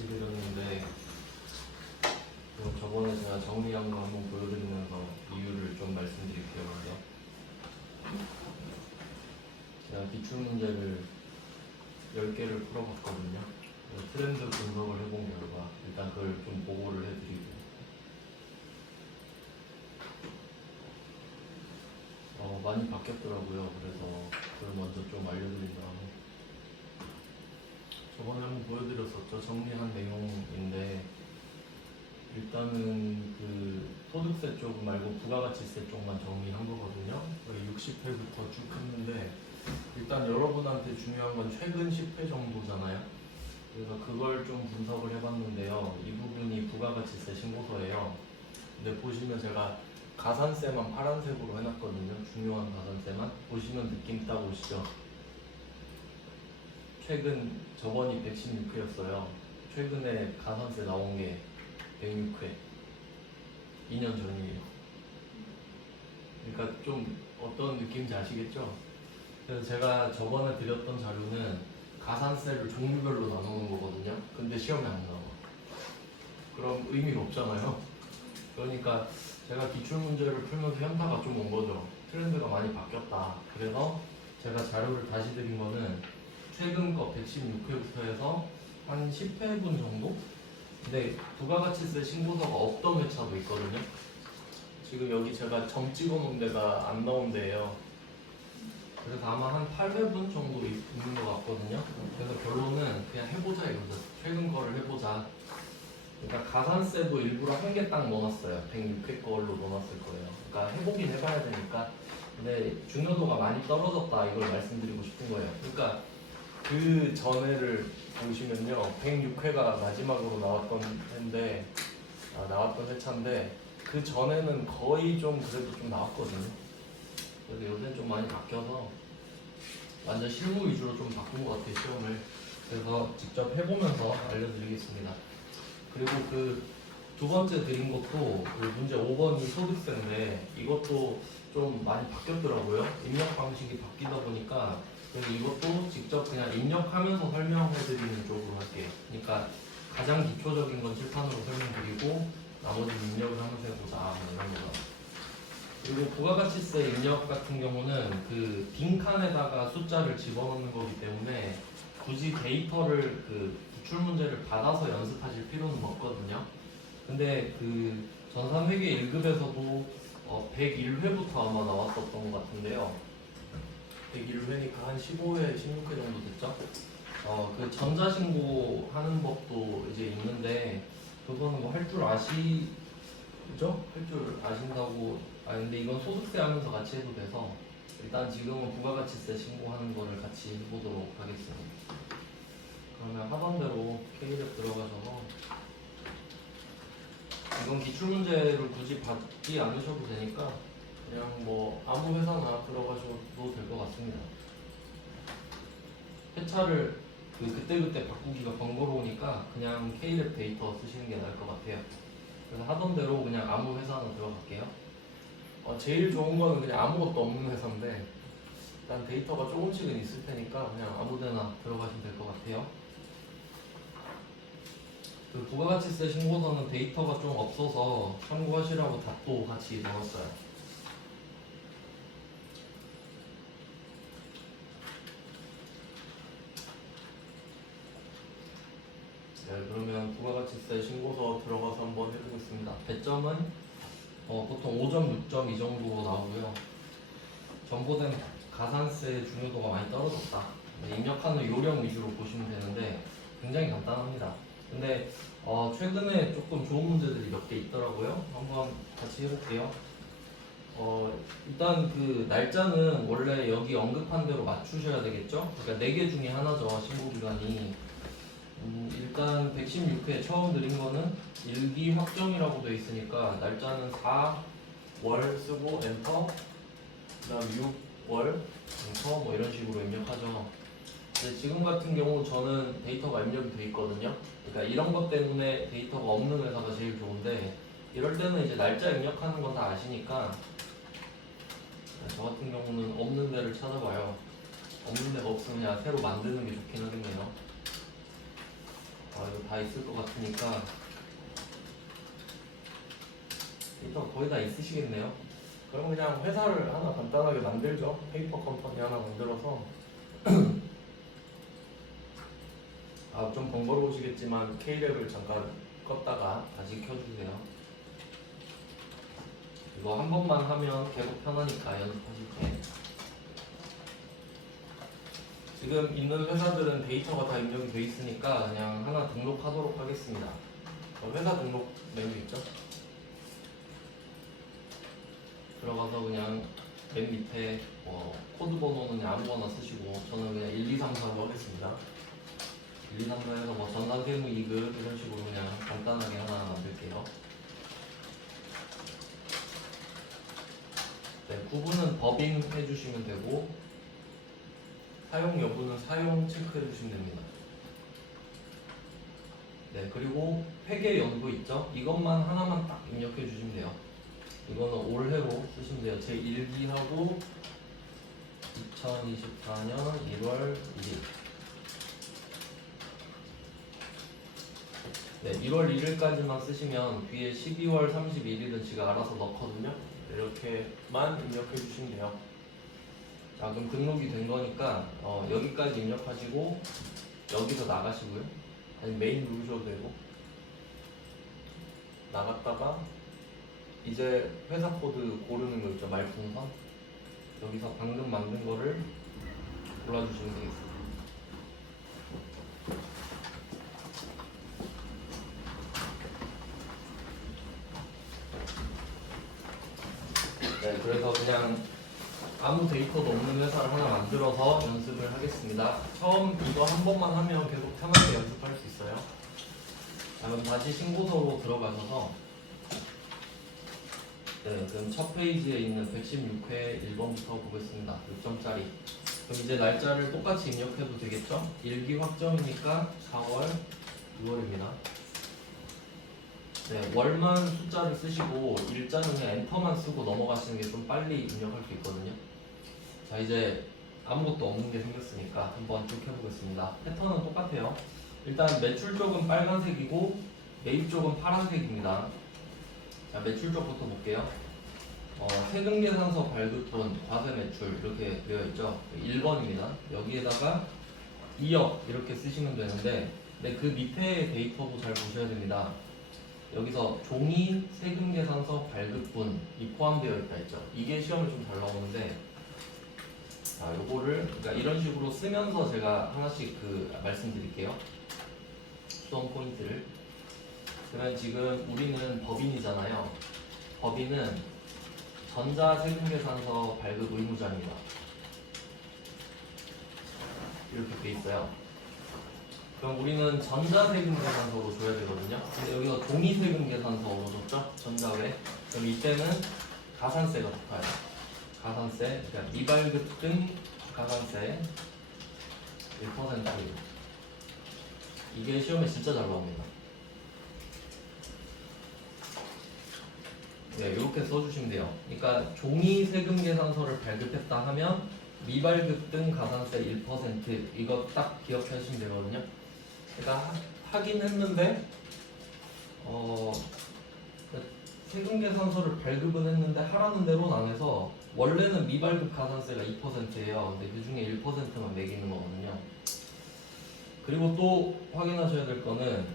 다시 드렸는데 그럼 저번에 제가 정리한 거 한번 보여드리면서 이유를 좀 말씀드릴게요. 먼저 제가 기출문제를 10개를 풀어봤거든요. 트렌드 분석을 해본 결과 일단 그걸 좀 보고를 해드리고 많이 바뀌었더라고요. 그래서 그걸 먼저 좀 알려드린 다음에 저번에 한번 보여드렸었죠. 정리한 내용인데 일단은 그 소득세 쪽 말고 부가가치세 쪽만 정리한 거거든요. 60회부터 쭉 했는데 일단 여러분한테 중요한 건 최근 10회 정도잖아요. 그래서 그걸 좀 분석을 해봤는데요. 이 부분이 부가가치세 신고서예요. 근데 보시면 제가 가산세만 파란색으로 해놨거든요. 중요한 가산세만. 보시면 느낌 딱 오시죠? 최근 저번이 116회였어요. 최근에 가산세 나온 게 106회. 2년 전이에요. 그러니까 좀 어떤 느낌인지 아시겠죠? 그래서 제가 저번에 드렸던 자료는 가산세를 종류별로 나누는 거거든요. 근데 시험에 안 나와. 그럼 의미가 없잖아요. 그러니까 제가 기출문제를 풀면서 현타가 좀 온 거죠. 트렌드가 많이 바뀌었다. 그래서 제가 자료를 다시 드린 거는 최근 거 116회부터 해서 한 10회분 정도? 근데 부가가치세 신고서가 없던 회차도 있거든요. 지금 여기 제가 점 찍어 놓은 데가 안 나온 데예요. 그래서 아마 한 8회분 정도 있는 것 같거든요. 그래서 결론은 그냥 해보자 이거죠. 최근 거를 해보자. 그러니까 가산세도 일부러 한 개 딱 넣어놨어요. 106회 걸로 넣어놨을 거예요. 그러니까 해보긴 해봐야 되니까. 근데 중요도가 많이 떨어졌다 이걸 말씀드리고 싶은 거예요. 그러니까 그 전에를 보시면요. 106회가 마지막으로 나왔던 회인데 나왔던 회차인데 그 전에는 거의 좀 그래도 좀 나왔거든요. 그래서 요새는 좀 많이 바뀌어서 완전 실무 위주로 좀 바꾼 것 같아요. 시험을. 그래서 직접 해보면서 알려드리겠습니다. 그리고 그 두 번째 드린 것도 그 문제 5번이 소득세인데 이것도 좀 많이 바뀌었더라고요. 입력 방식이 바뀌다 보니까 그래서 이것도 직접 그냥 입력하면서 설명해드리는 쪽으로 할게요. 그러니까 가장 기초적인 건 칠판으로 설명드리고 나머지 입력을 하면서 해보자 이런 거죠. 그리고 부가가치세 입력 같은 경우는 그 빈칸에다가 숫자를 집어넣는 거기 때문에 굳이 데이터를 그 기출문제를 받아서 연습하실 필요는 없거든요. 근데 그 전산회계 1급에서도 101회부터 아마 나왔었던 것 같은데요. 101회니까 한 15회, 16회 정도 됐죠? 그 전자신고 하는 법도 이제 있는데 그거는 뭐 할 줄 그죠? 할 줄 아신다고. 근데 이건 소득세 하면서 같이 해도 돼서 일단 지금은 부가가치세 신고하는 거를 같이 해보도록 하겠습니다. 그러면 하던 대로 K랩 들어가셔서 이건 기출문제를 굳이 받지 않으셔도 되니까 그냥 뭐 아무 회사나 들어가셔도 될 것 같습니다. 회차를 그때그때 바꾸기가 번거로우니까 그냥 K랩 데이터 쓰시는 게 나을 것 같아요. 그래서 하던 대로 그냥 아무 회사나 들어갈게요. 제일 좋은 거는 그냥 아무것도 없는 회사인데 일단 데이터가 조금씩은 있을 테니까 그냥 아무 데나 들어가시면 될 것 같아요. 그 부가가치세 신고서는 데이터가 좀 없어서 참고하시라고 답도 같이 넣었어요. 네, 그러면 부가가치세 신고서 들어가서 한번 해보겠습니다. 배점은 보통 5점, 6점 이 정도로 나오고요. 전보된 가산세 중요도가 많이 떨어졌다. 입력하는 요령 위주로 보시면 되는데 굉장히 간단합니다. 근데 최근에 조금 좋은 문제들이 몇 개 있더라고요. 한번 같이 해볼게요. 일단 그 날짜는 원래 여기 언급한 대로 맞추셔야 되겠죠? 그러니까 4개 중에 하나죠. 신고기간이. 일단 116회 처음 드린 거는 일기 확정이라고 되어 있으니까 날짜는 4월 쓰고 엔터, 그 다음 6월 엔터 뭐 이런 식으로 입력하죠. 근데 지금 같은 경우 저는 데이터가 입력이 돼 있거든요. 그러니까 이런 것 때문에 데이터가 없는 회사가 제일 좋은데 이럴 때는 이제 날짜 입력하는 건 다 아시니까 저 같은 경우는 없는 데를 찾아봐요. 없는 데가 없으면 그냥 새로 만드는 게 좋긴 하겠네요. 이거 다 있을 것 같으니까 일단 거의 다 있으시겠네요. 그럼 그냥 회사를 하나 간단하게 만들죠. 페이퍼 컴퍼니 하나 만들어서 좀 번거로우시겠지만 K랩을 잠깐 껐다가 다시 켜주세요. 이거 한 번만 하면 계속 편하니까 연습하실 때. 지금 있는 회사들은 데이터가 다 입력이 돼 있으니까 그냥 하나 등록하도록 하겠습니다. 회사 등록 메뉴 있죠? 들어가서 그냥 맨 밑에 코드 번호는 그냥 아무거나 쓰시고 저는 그냥 1, 2, 3, 4로 하겠습니다. 1, 2, 3, 4에서 전산 세무 이급 이런 식으로 그냥 간단하게 하나 만들게요. 네, 구분은 법인 해주시면 되고 사용 여부는 사용 체크해 주시면 됩니다. 네, 그리고 회계 연도 있죠? 이것만 하나만 딱 입력해 주시면 돼요. 이거는 올해로 쓰시면 돼요. 제 1기하고 2024년 1월 1일. 네, 1월 1일까지만 쓰시면 뒤에 12월 31일은 지가 알아서 넣거든요. 이렇게만 입력해 주시면 돼요. 자, 그럼 등록이 된 거니까 여기까지 입력하시고 여기서 나가시고요. 아니 메인 누르셔도 되고 나갔다가 이제 회사 코드 고르는 거 있죠. 말풍선 여기서 방금 만든 거를 골라주시면 되겠습니다. 네, 그래서 그냥 아무 데이터도 없는 회사를 하나 만들어서 연습을 하겠습니다. 처음 이거 한 번만 하면 계속 편하게 연습할 수 있어요. 자, 그럼 다시 신고서로 들어가셔서 네, 그럼 첫 페이지에 있는 116회 1번부터 보겠습니다. 6점짜리. 그럼 이제 날짜를 똑같이 입력해도 되겠죠? 일기 확정이니까 4월, 6월입니다. 네, 월만 숫자를 쓰시고 일자는 그냥 엔터만 쓰고 넘어가시는 게 좀 빨리 입력할 수 있거든요. 자, 이제 아무것도 없는 게 생겼으니까 한번 쭉 해보겠습니다. 패턴은 똑같아요. 일단 매출 쪽은 빨간색이고 매입 쪽은 파란색입니다. 자, 매출 쪽부터 볼게요. 세금계산서 발급분, 과세 매출 이렇게 되어 있죠. 1번입니다. 여기에다가 2억 이렇게 쓰시면 되는데 그 밑에 데이터도 잘 보셔야 됩니다. 여기서 종이 세금계산서 발급분이 포함되어 있다 했죠. 이게 시험에 좀 잘 나오는데 자, 요거를 그러니까 이런 식으로 쓰면서 제가 하나씩 말씀드릴게요. 수험 포인트를. 그러면 지금 우리는 법인이잖아요. 법인은 전자세금계산서 발급 의무자입니다. 이렇게 돼 있어요. 그럼 우리는 전자세금계산서로 줘야 되거든요. 근데 여기서 종이세금계산서로 줬죠? 전자외. 그럼 이때는 가산세가 붙어요. 가산세, 그러니까 미발급 등 가산세 1%. 이게 시험에 진짜 잘 나옵니다. 네, 이렇게 써주시면 돼요. 그러니까 종이 세금 계산서를 발급했다 하면 미발급 등 가산세 1% 이거 딱 기억하시면 되거든요. 제가 하긴 했는데 세금 계산서를 발급은 했는데 하라는 대로는 안 해서 원래는 미발급 가산세가 2%예요. 근데 그 중에 1%만 매기는 거거든요. 그리고 또 확인하셔야 될 거는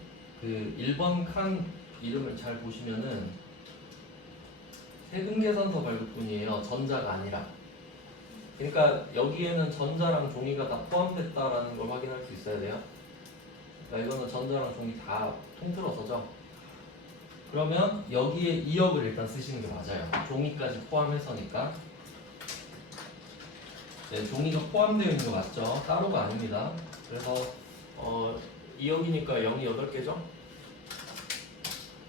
1번 칸 이름을 잘 보시면은 세금계산서 발급분이에요. 전자가 아니라. 그러니까 여기에는 전자랑 종이가 다 포함됐다라는 걸 확인할 수 있어야 돼요. 그러니까 이거는 전자랑 종이 다 통틀어서죠. 그러면 여기에 2억을 일단 쓰시는 게 맞아요. 종이까지 포함해서니까. 네, 종이가 포함되어 있는 거 맞죠? 따로가 아닙니다. 그래서 2억이니까 0이 8개죠?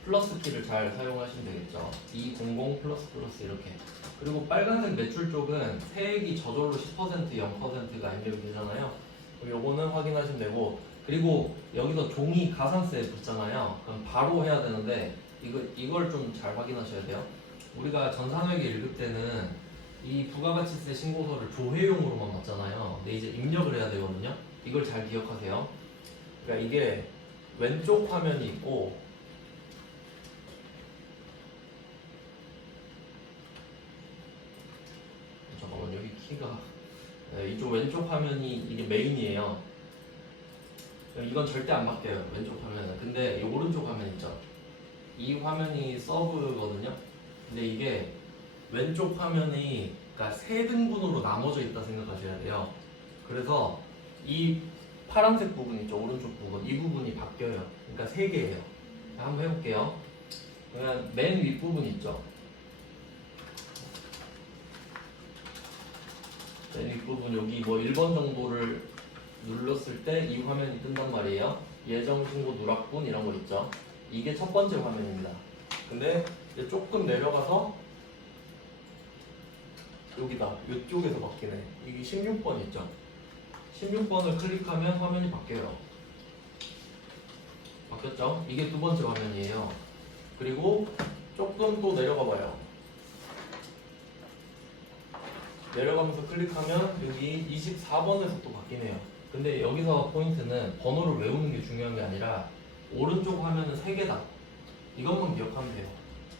플러스 키를 잘 사용하시면 되겠죠. 200 플러스 플러스 이렇게. 그리고 빨간색 매출 쪽은 세액이 저절로 10% 0%가 입력이 되잖아요. 그럼 요거는 확인하시면 되고, 그리고 여기서 종이 가산세 붙잖아요. 그럼 바로 해야 되는데 이걸 좀 잘 확인하셔야 돼요. 우리가 전산회계 1급 때는 이 부가가치세 신고서를 조회용으로만 봤잖아요. 근데 이제 입력을 해야 되거든요. 이걸 잘 기억하세요. 그러니까 이게 왼쪽 화면이 있고 잠깐만 여기 키가 네, 이쪽 왼쪽 화면이 이게 메인이에요. 이건 절대 안 바뀌어요. 왼쪽 화면은. 근데 이 오른쪽 화면 있죠. 이 화면이 서브거든요. 근데 이게 왼쪽 화면이 그러니까 세 등분으로 나눠져 있다 생각하셔야 돼요. 그래서 이 파란색 부분 있죠. 오른쪽 부분. 이 부분이 바뀌어요. 그러니까 세 개예요. 한번 해볼게요. 그러면 맨 윗부분 있죠. 맨 윗부분 여기 뭐 1번 정보를 눌렀을 때 이 화면이 뜬단 말이에요. 예정 신고 누락분 이런 거 있죠. 이게 첫 번째 화면입니다. 근데 이제 조금 내려가서 여기다 이쪽에서 바뀌네. 이게 16번 있죠. 16번을 클릭하면 화면이 바뀌어요. 바뀌었죠? 이게 두 번째 화면이에요. 그리고 조금 또 내려가 봐요. 내려가면서 클릭하면 여기 24번에서 또 바뀌네요. 근데 여기서 포인트는 번호를 외우는 게 중요한 게 아니라 오른쪽 화면은 3개다. 이것만 기억하면 돼요.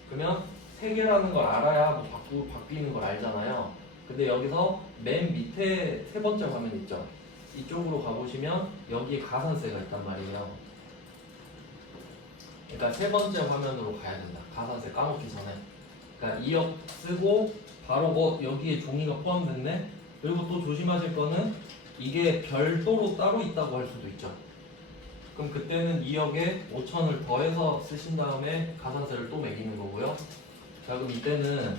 그러면 3개라는 걸 알아야 뭐 바뀌는 걸 알잖아요. 근데 여기서 맨 밑에 세 번째 화면 있죠. 이쪽으로 가보시면 여기에 가산세가 있단 말이에요. 그러니까 세 번째 화면으로 가야 된다. 가산세 까먹기 전에. 그러니까 2억 쓰고 바로 여기에 종이가 포함됐네. 그리고 또 조심하실 거는 이게 별도로 따로 있다고 할 수도 있죠. 그럼 그때는 2억에 5천을 더해서 쓰신 다음에 가산세를 또 매기는 거고요. 자, 그럼 이때는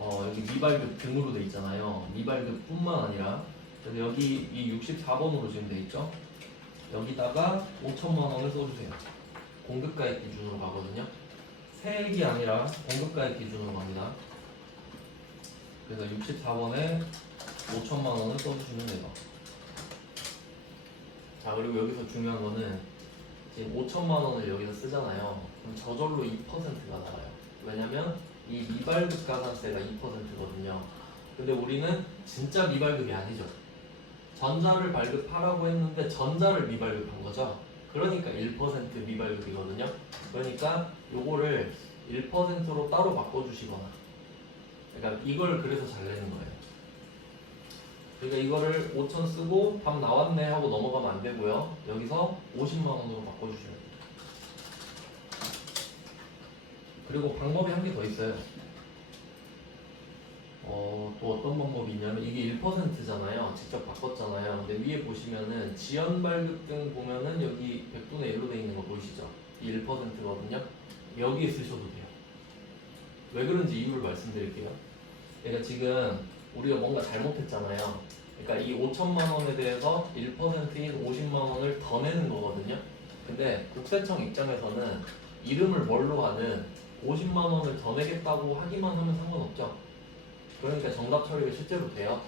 여기 미발급 등으로 돼 있잖아요. 미발급뿐만 아니라 그래서 여기 이 64번으로 지금 돼 있죠. 여기다가 5천만 원을 써주세요. 공급가액 기준으로 가거든요. 세액이 아니라 공급가액 기준으로 갑니다. 그래서 64번에 5천만 원을 써주시면 돼요. 자, 그리고 여기서 중요한 거는 지금 5천만 원을 여기서 쓰잖아요. 그럼 저절로 2%가 나와요. 왜냐면 이 미발급 가산세가 2%거든요. 근데 우리는 진짜 미발급이 아니죠. 전자를 발급하라고 했는데 전자를 미발급한 거죠. 그러니까 1% 미발급이거든요. 그러니까 요거를 1%로 따로 바꿔주시거나, 그러니까 이걸 그래서 잘 내는 거예요. 그러니까 이거를 5천 쓰고 답 나왔네 하고 넘어가면 안 되고요. 여기서 50만 원으로 바꿔주셔야 돼요. 그리고 방법이 한 개 더 있어요. 또 어떤 방법이 있냐면 이게 1%잖아요. 직접 바꿨잖아요. 근데 위에 보시면은 지연 발급 등 보면은 여기 100분의 1로 돼 있는 거 보이시죠? 이 1%거든요. 여기에 쓰셔도 돼요. 왜 그런지 이유를 말씀드릴게요. 그러니까 지금 우리가 뭔가 잘못했잖아요. 그러니까 이 5천만 원에 대해서 1%인 50만 원을 더 내는 거거든요. 근데 국세청 입장에서는 이름을 뭘로 하든 50만 원을 더 내겠다고 하기만 하면 상관없죠. 그러니까 정답 처리가 실제로 돼요.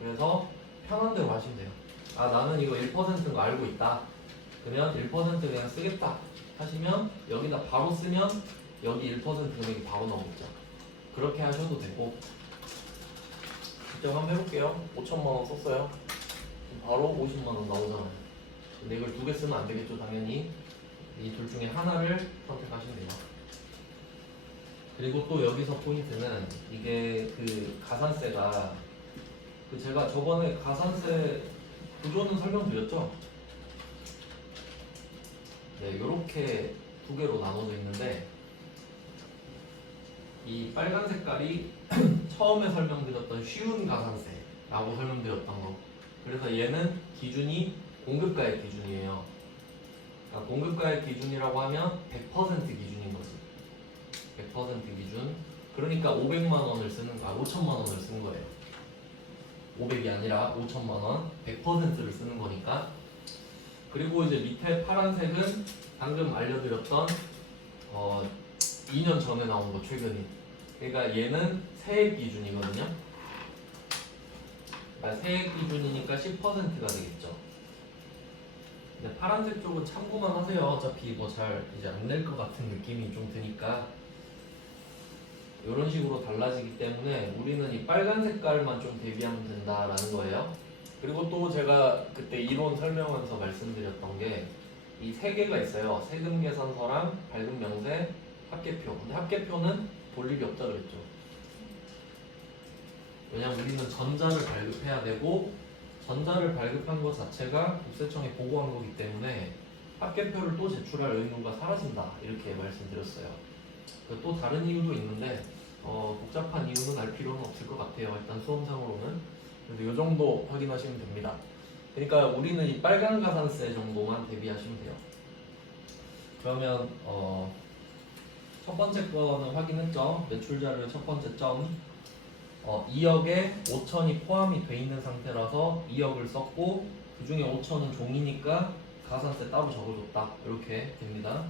그래서 편한 대로 하시면 돼요. 아, 나는 이거 1%인 거 알고 있다. 그러면 1% 그냥 쓰겠다 하시면 여기다 바로 쓰면 여기 1% 금액이 바로 나오겠죠. 그렇게 하셔도 되고, 직접 한번 해볼게요. 5천만 원 썼어요. 바로 50만 원 나오잖아요. 근데 이걸 두 개 쓰면 안 되겠죠, 당연히. 이 둘 중에 하나를 선택하시면 돼요. 그리고 또 여기서 포인트는 이게 그 가산세가 제가 저번에 가산세 구조는 설명드렸죠? 네, 이렇게 두 개로 나눠져 있는데 이 빨간 색깔이 처음에 설명드렸던 쉬운 가산세라고 설명드렸던 거. 그래서 얘는 기준이 공급가액 기준이에요. 그러니까 공급가액 기준이라고 하면 100% 기준인 거지. 100% 기준. 그러니까 500만 원을 쓰는 거, 5천만 원을 쓰는 거예요. 500이 아니라 5천만 원, 100%를 쓰는 거니까. 그리고 이제 밑에 파란색은 방금 알려드렸던 2년 전에 나온 거, 최근에. 그러니까 얘는 세액 기준이거든요. 그러니까 세액 기준이니까 10%가 되겠죠. 근데 파란색 쪽은 참고만 하세요. 어차피 뭐 잘 이제 안 낼 것 같은 느낌이 좀 드니까. 이런 식으로 달라지기 때문에 우리는 이 빨간 색깔만 좀 대비하면 된다라는 거예요. 그리고 또 제가 그때 이론 설명하면서 말씀드렸던 게 이 세 개가 있어요. 세금 계산서랑 발급 명세, 합계표. 근데 합계표는 볼 일이 없다 그랬죠. 왜냐면 우리는 전자를 발급해야 되고 전자를 발급한 것 자체가 국세청에 보고한 거기 때문에 합계표를 또 제출할 의무가 사라진다 이렇게 말씀드렸어요. 또 다른 이유도 있는데 복잡한 이유는 알 필요는 없을 것 같아요. 일단 수험상으로는. 그래서 이 정도 확인하시면 됩니다. 그러니까 우리는 이 빨간 가산세 정도만 대비하시면 돼요. 그러면 첫 번째 거는 확인했죠. 매출자료 첫 번째 점. 2억에 5천이 포함이 돼 있는 상태라서 2억을 썼고 그 중에 5천은 종이니까 가산세 따로 적어줬다 이렇게 됩니다.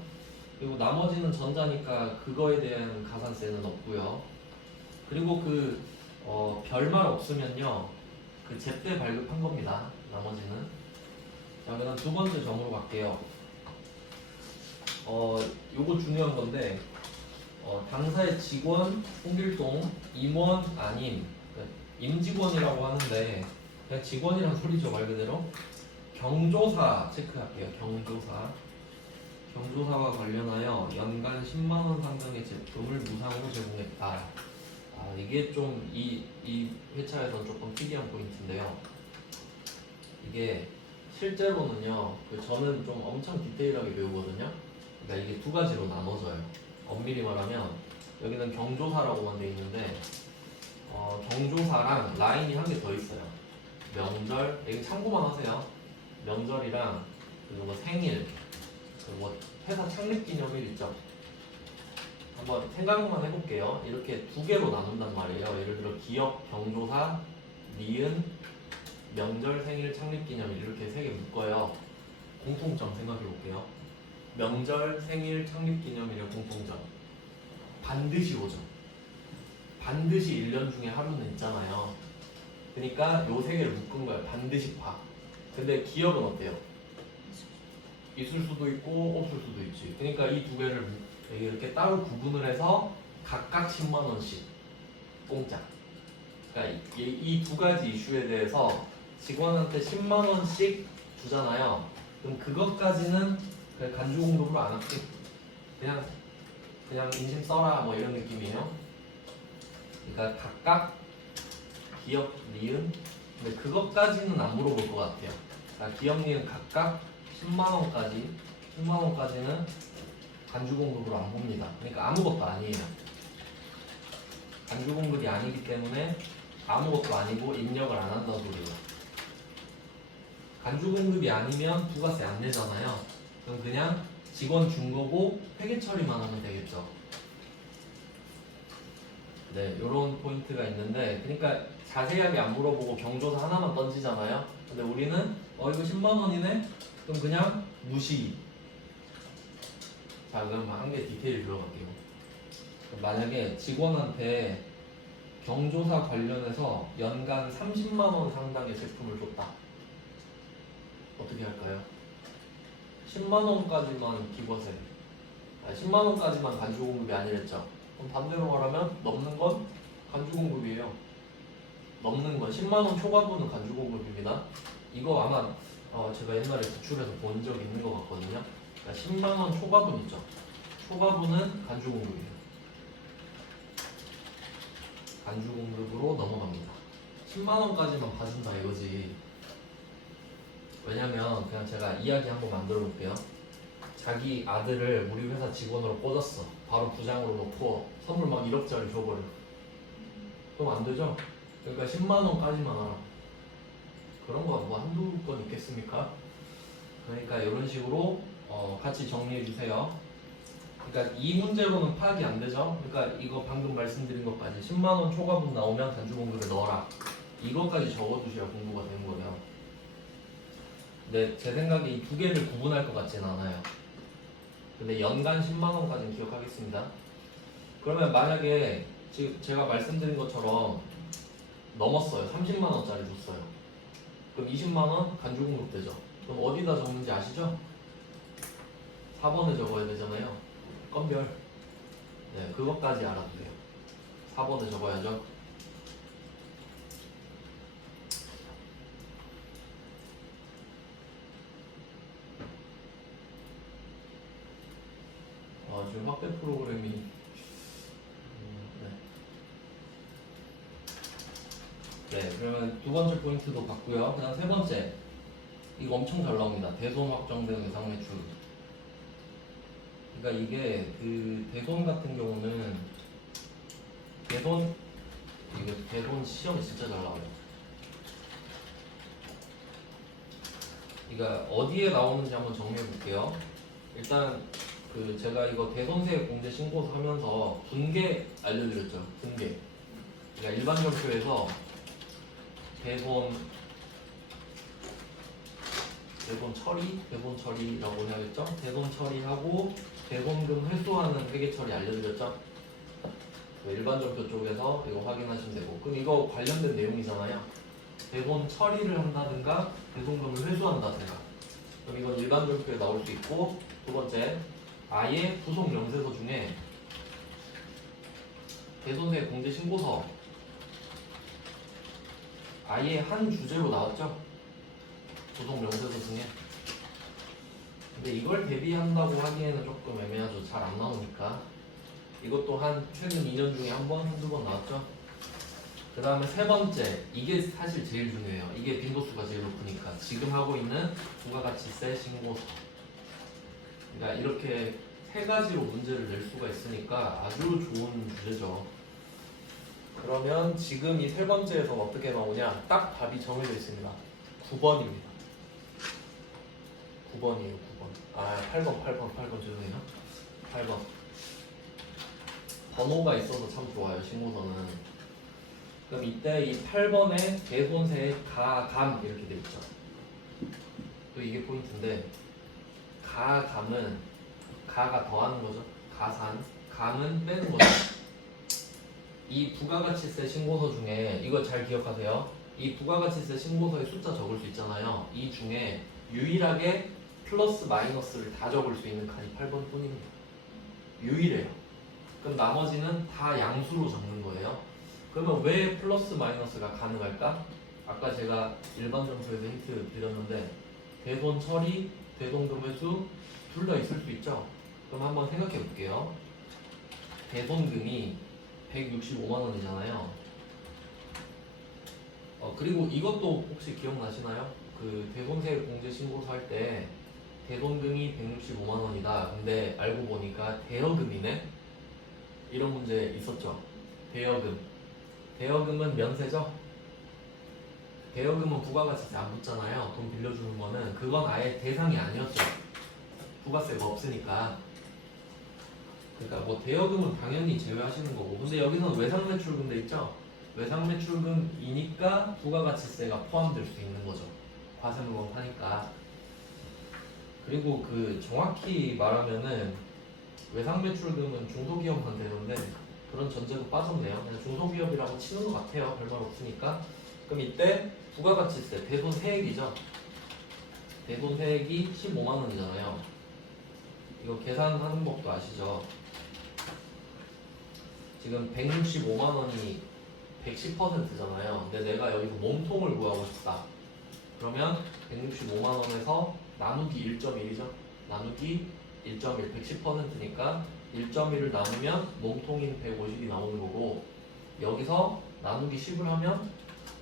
그리고 나머지는 전자니까 그거에 대한 가산세는 없고요. 그리고 별말 없으면요 그 제때 발급한 겁니다. 나머지는. 자, 그다음 두 번째 점으로 갈게요. 요거 중요한 건데 당사의 직원, 홍길동, 임원 아닌 임직원이라고 하는데 그냥 직원이란 소리죠. 말 그대로. 경조사 체크할게요. 경조사와 관련하여 연간 10만원 상당의 제품을 무상으로 제공했다. 이게 좀 이 회차에서는 조금 특이한 포인트인데요. 이게 실제로는요, 저는 좀 엄청 디테일하게 배우거든요. 그러니까 이게 두 가지로 나눠져요. 엄밀히 말하면 여기는 경조사라고만 돼 있는데 경조사랑 라인이 한 개 더 있어요. 명절, 여기 참고만 하세요. 명절이랑 그리고 뭐 생일, 그리고 회사 창립기념일 있죠. 한번 생각만 해볼게요. 이렇게 두 개로 나눈단 말이에요. 예를 들어 기업, 경조사, 니은, 명절, 생일, 창립기념일 이렇게 세 개 묶어요. 공통점 생각해볼게요. 명절, 생일, 창립기념일의 공통점 반드시 오죠. 반드시 1년 중에 하루는 있잖아요. 그러니까 요 세 개를 묶은 거예요. 반드시 봐. 근데 기업은 어때요? 있을 수도 있고 없을 수도 있지. 그러니까 이 두 개를 이렇게 따로 구분을 해서 각각 10만 원씩 공짜. 그러니까 이 두 가지 이슈에 대해서 직원한테 10만 원씩 주잖아요. 그럼 그것까지는 간주공급으로 안 할게. 그냥 인심 써라 뭐 이런 느낌이에요. 그러니까 각각 기업, 니은. 근데 그것까지는 안 물어볼 것 같아요. 그러니까 기업, 니은 각각 10만 원까지는 간주공급으로 안 봅니다. 그러니까 아무것도 아니에요. 간주공급이 아니기 때문에 아무것도 아니고 입력을 안 한다는 소리예요. 간주공급이 아니면 부가세 안 내잖아요. 그럼 그냥 직원 준 거고 회계 처리만 하면 되겠죠. 네, 요런 포인트가 있는데, 그러니까 자세하게 안 물어보고 경조사 하나만 던지잖아요. 근데 우리는 이거 10만 원이네? 그럼 그냥 무시. 자, 그럼 한 개 디테일 들어갈게요. 만약에 직원한테 경조사 관련해서 연간 30만 원 상당의 제품을 줬다. 어떻게 할까요? 10만 원까지만 기과세. 10만 원까지만 간주공급이 아니랬죠. 그럼 반대로 말하면 넘는 건 간주공급이에요. 넘는 건 10만 원 초과분은 간주공급입니다. 이거 아마 제가 옛날에 기출에서 본 적 있는 것 같거든요. 그러니까 10만 원 초과분 있죠. 초과분은 간주공급이에요. 간주공급으로 넘어갑니다. 10만 원까지만 봐준다 이거지. 왜냐면 그냥 제가 이야기 한번 만들어 볼게요. 자기 아들을 우리 회사 직원으로 꽂았어. 바로 부장으로 놓고 선물 막 1억짜리 줘버려. 그럼 안 되죠? 그러니까 10만 원까지만 하라. 그런 거 뭐 한두 건 있겠습니까? 그러니까 이런 식으로 같이 정리해 주세요. 그러니까 이 문제로는 파악이 안 되죠? 그러니까 이거 방금 말씀드린 것까지 10만 원 초과분 나오면 단주공급을 넣어라. 이것까지 적어두셔야 공부가 되는 거예요. 근데 제 생각에 이 두 개를 구분할 것 같지는 않아요. 근데 연간 10만 원까지는 기억하겠습니다. 그러면 만약에 지금 제가 말씀드린 것처럼 넘었어요. 30만 원짜리 줬어요. 그럼 20만 원 간주공급 되죠. 그럼 어디다 적는지 아시죠? 4번에 적어야 되잖아요. 건별. 네, 그것까지 알아두세요. 4번에 적어야죠. 지금 확대 프로그램이 네, 그러면 두 번째 포인트도 봤고요. 그다음 세 번째, 이거 엄청 잘 나옵니다. 대손 확정된 외상 매출. 그러니까 이게 그 대손 같은 경우는 대손 이게 대손 시험이 진짜 잘 나와요. 그러니까 어디에 나오는지 한번 정리해 볼게요. 일단 그 제가 이거 대손세 공제 신고서 하면서 분계 알려드렸죠. 분계. 그러니까 일반 점표에서 대손 처리라고 해야겠죠? 대손 처리하고 대손금 회수하는 회계 처리 알려드렸죠? 일반 점표 쪽에서 이거 확인하시면 되고, 그럼 이거 관련된 내용이잖아요. 대손 처리를 한다든가 대손금을 회수한다든가. 그럼 이건 일반 점표에 나올 수 있고, 두 번째, 아예 부속 명세서 중에 대손세 공제 신고서 아예 한 주제로 나왔죠? 부속 명세서 중에. 근데 이걸 대비한다고 하기에는 조금 애매하죠. 잘 안 나오니까. 이것도 한 최근 2년 중에 한 번, 한두 번 나왔죠? 그 다음에 세 번째, 이게 사실 제일 중요해요. 이게 빈도수가 제일 높으니까. 지금 하고 있는 부가가치세 신고서. 그러니까 이렇게 세 가지로 문제를 낼 수가 있으니까 아주 좋은 주제죠. 그러면 지금 이 세 번째에서 어떻게 나오냐? 딱 답이 정해져 있습니다. 9번입니다. 9번이에요, 9번. 아, 8번 죄송해요. 8번. 번호가 있어서 참 좋아요, 신고서는. 그럼 이때 이 8번에 대손세의 가감 이렇게 돼 있죠. 또 이게 포인트인데, 가감은 가가 더하는 거죠. 가산, 감은 빼는 거죠. 이 부가가치세 신고서 중에 이거 잘 기억하세요. 이 부가가치세 신고서에 숫자 적을 수 있잖아요. 이 중에 유일하게 플러스 마이너스를 다 적을 수 있는 칸이 8번 뿐입니다. 유일해요. 그럼 나머지는 다 양수로 적는 거예요. 그러면 왜 플러스 마이너스가 가능할까? 아까 제가 일반 점수에서 힌트 드렸는데 대손 처리, 대손금 회수 둘 다 있을 수 있죠. 그럼 한번 생각해 볼게요. 대손금이 165만 원이잖아요. 그리고 이것도 혹시 기억나시나요? 그 대손세 공제 신고서 할 때 대손금이 165만 원이다. 근데 알고 보니까 대여금이네. 이런 문제 있었죠. 대여금. 대여금은 면세죠. 대여금은 부가가치세 안 붙잖아요. 돈 빌려주는 거는 그건 아예 대상이 아니었죠. 부가세가 없으니까. 그러니까 뭐 대여금은 당연히 제외하시는 거고. 근데 여기서는 외상매출금 돼 있죠. 외상매출금이니까 부가가치세가 포함될 수 있는 거죠. 과세물건 파니까. 그리고 그 정확히 말하면은 외상매출금은 중소기업만 되는데 그런 전제도 빠졌네요. 그냥 중소기업이라고 치는 것 같아요. 별말 없으니까. 그럼 이때 부가가치세 대손세액이죠. 대손세액이 15만 원이잖아요. 이거 계산하는 법도 아시죠? 지금 165만 원이 110%잖아요. 근데 내가 여기서 몸통을 구하고 싶다. 그러면 165만 원에서 나누기 1.1이죠. 나누기 1.1, 110%니까 1.1을 나누면 몸통인 150이 나오는 거고, 여기서 나누기 10을 하면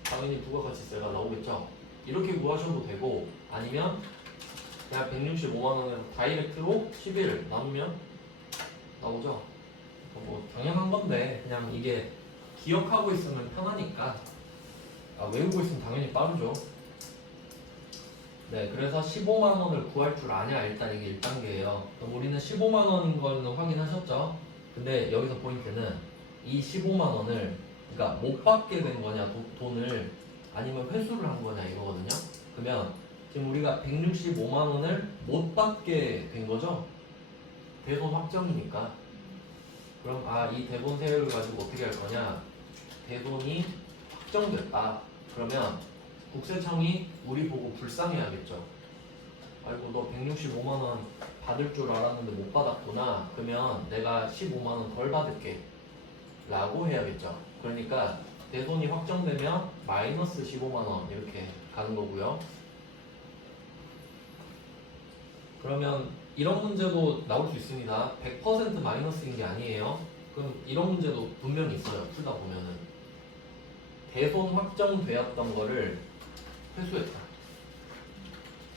당연히 부가가치세가 나오겠죠. 이렇게 구하셔도 되고, 아니면 그냥 165만 원에서 다이렉트로 11을 나누면 나오죠. 뭐 당연한 건데 그냥 이게 기억하고 있으면 편하니까. 외우고 있으면 당연히 빠르죠. 네, 그래서 15만 원을 구할 줄 아냐. 일단 이게 1단계예요. 그럼 우리는 15만 원인 거는 확인하셨죠? 근데 여기서 포인트는 이 15만 원을 그러니까 못 받게 된 거냐 돈을, 아니면 회수를 한 거냐 이거거든요. 그러면 지금 우리가 165만 원을 못 받게 된 거죠? 대손 확정이니까. 그럼 이 대손 세율을 가지고 어떻게 할 거냐? 대손이 확정됐다. 그러면 국세청이 우리 보고 불쌍해야겠죠. 아이고 너 165만 원 받을 줄 알았는데 못 받았구나. 그러면 내가 15만 원 덜 받을게 라고 해야겠죠. 그러니까 대손이 확정되면 마이너스 15만 원 이렇게 가는 거고요. 그러면 이런 문제도 나올 수 있습니다. 100% 마이너스인 게 아니에요. 그럼 이런 문제도 분명히 있어요. 풀다 보면은 대손 확정되었던 거를 회수했다.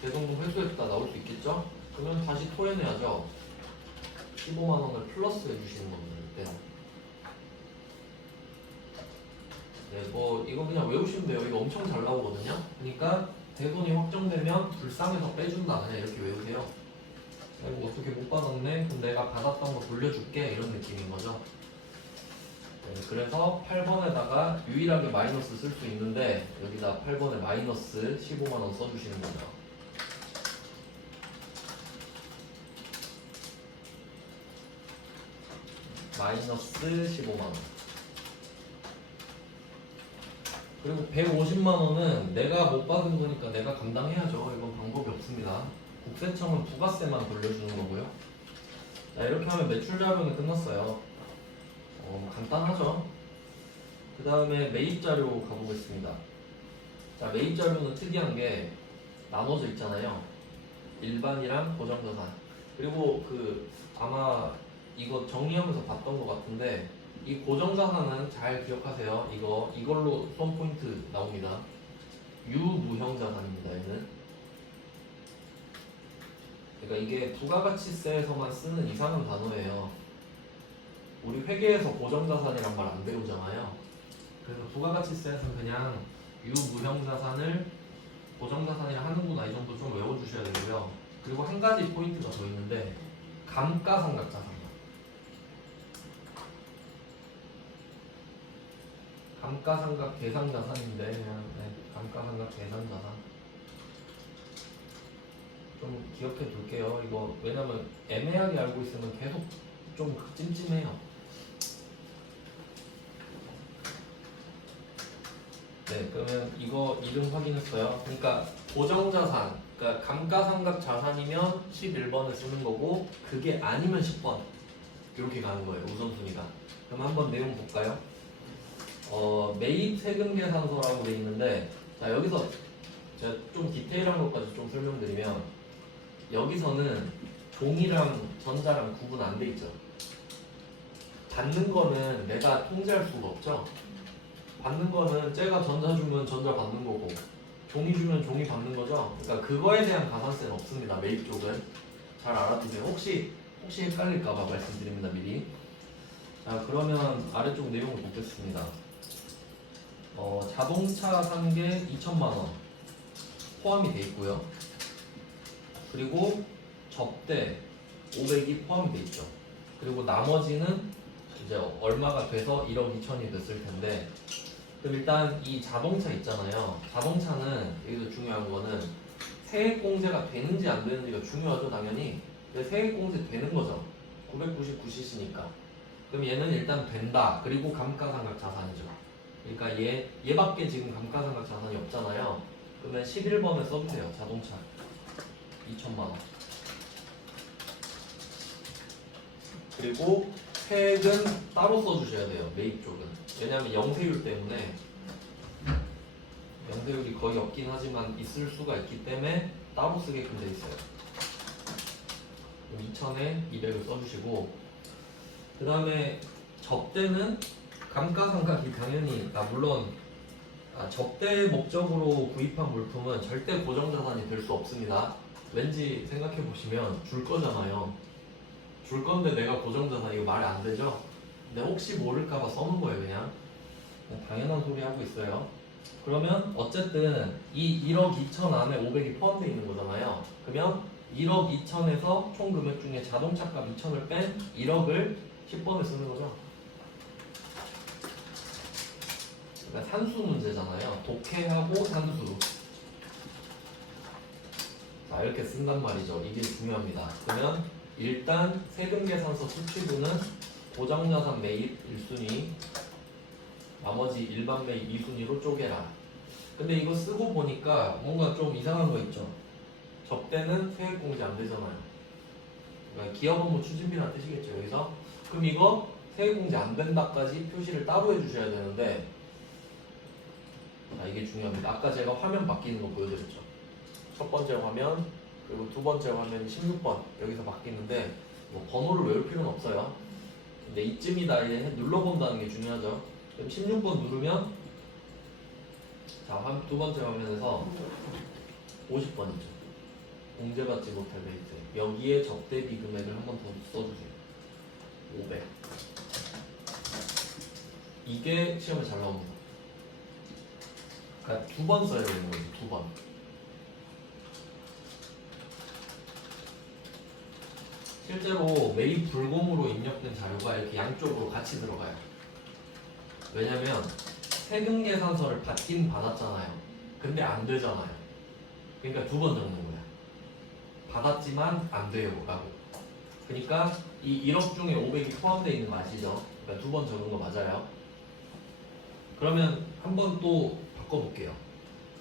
대손금 회수했다 나올 수 있겠죠? 그러면 다시 토해내야죠. 15만 원을 플러스 해주시는 겁니다. 네, 뭐 이거 그냥 외우시면 돼요. 이거 엄청 잘 나오거든요. 그러니까 대손이 확정되면 불쌍해서 빼준다. 그냥 이렇게 외우세요. 이거 어떻게 못 받았네? 그럼 내가 받았던 거 돌려줄게. 이런 느낌인 거죠. 네, 그래서 8번에다가 유일하게 마이너스 쓸 수 있는데 여기다 8번에 마이너스 15만 원 써주시는 거죠. 마이너스 15만 원. 그리고 150만 원은 내가 못 받은 거니까 내가 감당해야죠. 이건 방법이 없습니다. 국세청은 부가세만 돌려주는 거고요. 자, 이렇게 하면 매출 자료는 끝났어요. 간단하죠. 그 다음에 매입 자료 가보겠습니다. 자, 매입 자료는 특이한 게 나눠져 있잖아요. 일반이랑 고정자산. 그리고 아마 이거 정리하면서 봤던 것 같은데 이 고정자산은 잘 기억하세요. 이걸로 수험 포인트 나옵니다. 유무형자산입니다. 얘는. 그러니까 이게 부가가치세에서만 쓰는 이상한 단어예요. 우리 회계에서 고정자산이란 말 안 배우잖아요. 그래서 부가가치세에서는 그냥 유무형자산을 고정자산이라 하는구나 이 정도 좀 외워주셔야 되고요. 그리고 한 가지 포인트가 더 있는데 감가상각자산. 감가상각 계상자산인데 그냥 감가상각 계상자산 좀 기억해 둘게요. 이거 왜냐면 애매하게 알고 있으면 계속 좀 찜찜해요. 네, 그러면 이거 이름 확인했어요. 그러니까 고정자산, 그러니까 감가상각 자산이면 11번을 쓰는 거고 그게 아니면 10번 이렇게 가는 거예요. 우선순위가. 그럼 한번 내용 볼까요? 매입 세금 계산서라고 돼 있는데 자 여기서 제가 좀 디테일한 것까지 좀 설명드리면 여기서는 종이랑 전자랑 구분 안 돼 있죠. 받는 거는 내가 통제할 수가 없죠. 받는 거는 쟤가 전자 주면 전자 받는 거고 종이 주면 종이 받는 거죠. 그러니까 그거에 대한 가산세는 없습니다. 매입 쪽은 잘 알아두세요. 혹시 헷갈릴까봐 말씀드립니다. 미리. 자 그러면 아래쪽 내용을 보겠습니다. 자동차 산 게 2천만 원 포함이 돼 있고요. 그리고 접대 500이 포함이 돼 있죠. 그리고 나머지는 이제 얼마가 돼서 1억 2천이 됐을 텐데 그럼 일단 이 자동차 있잖아요. 자동차는 여기서 중요한 거는 세액공제가 되는지 안 되는지가 중요하죠. 당연히. 근데 세액공제 되는 거죠. 999cc니까. 그럼 얘는 일단 된다. 그리고 감가상각 자산이죠. 그러니까 얘밖에 지금 감가상각 자산이 없잖아요. 그러면 11번을 써주세요. 자동차 2천만 원. 그리고 세액은 따로 써주셔야 돼요. 매입 쪽은. 왜냐하면 영세율 때문에 영세율이 거의 없긴 하지만 있을 수가 있기 때문에 따로 쓰게끔 돼 있어요. 2천에 200을 써주시고 그 다음에 접대는 감가상각이 당연히 물론 접대 목적으로 구입한 물품은 절대 고정자산이 될 수 없습니다. 왠지 생각해 보시면 줄 거잖아요. 줄 건데 내가 고정자산 이거 말이 안 되죠? 근데 혹시 모를까봐 써놓은 거예요 그냥. 당연한 소리 하고 있어요. 그러면 어쨌든 이 1억 2천 안에 500이 포함되어 있는 거잖아요. 그러면 1억 2천에서 총 금액 중에 자동차값 2천을 뺀 1억을 10번을 쓰는 거죠. 그러니까 산수 문제잖아요. 독해하고 산수. 자 이렇게 쓴단 말이죠. 이게 중요합니다. 그러면 일단 세금계산서 수취부는 고정자산 매입 1순위 나머지 일반 매입 2순위로 쪼개라. 근데 이거 쓰고 보니까 뭔가 좀 이상한 거 있죠. 접대는 세액공제 안 되잖아요. 그러니까 기업업무 추진비란 뜻이겠죠 여기서. 그럼 이거 세액공제 안 된다까지 표시를 따로 해주셔야 되는데 이게 중요합니다. 아까 제가 화면 바뀌는 거 보여드렸죠. 첫 번째 화면 그리고 두 번째 화면이 16번 여기서 바뀌는데 뭐 번호를 외울 필요는 없어요. 근데 이쯤이다 이제 눌러본다는 게 중요하죠. 그럼 16번 누르면 자, 두 번째 화면에서 50번이죠. 공제받지 못할 메이트. 여기에 적대비 금액을 한 번 더 써주세요. 500. 이게 시험에 잘 나옵니다. 그러니까 두 번 써야 되는 거죠. 두 번. 실제로 매입 불공으로 입력된 자료가 이렇게 양쪽으로 같이 들어가요. 왜냐면 세금 계산서를 받긴 받았잖아요. 근데 안 되잖아요. 그러니까 두 번 적는 거야. 받았지만 안 돼요 라고. 그러니까 이 1억 중에 500이 포함되어 있는 거 아시죠? 그러니까 두 번 적은 거 맞아요. 그러면 한 번 또 바꿔볼게요.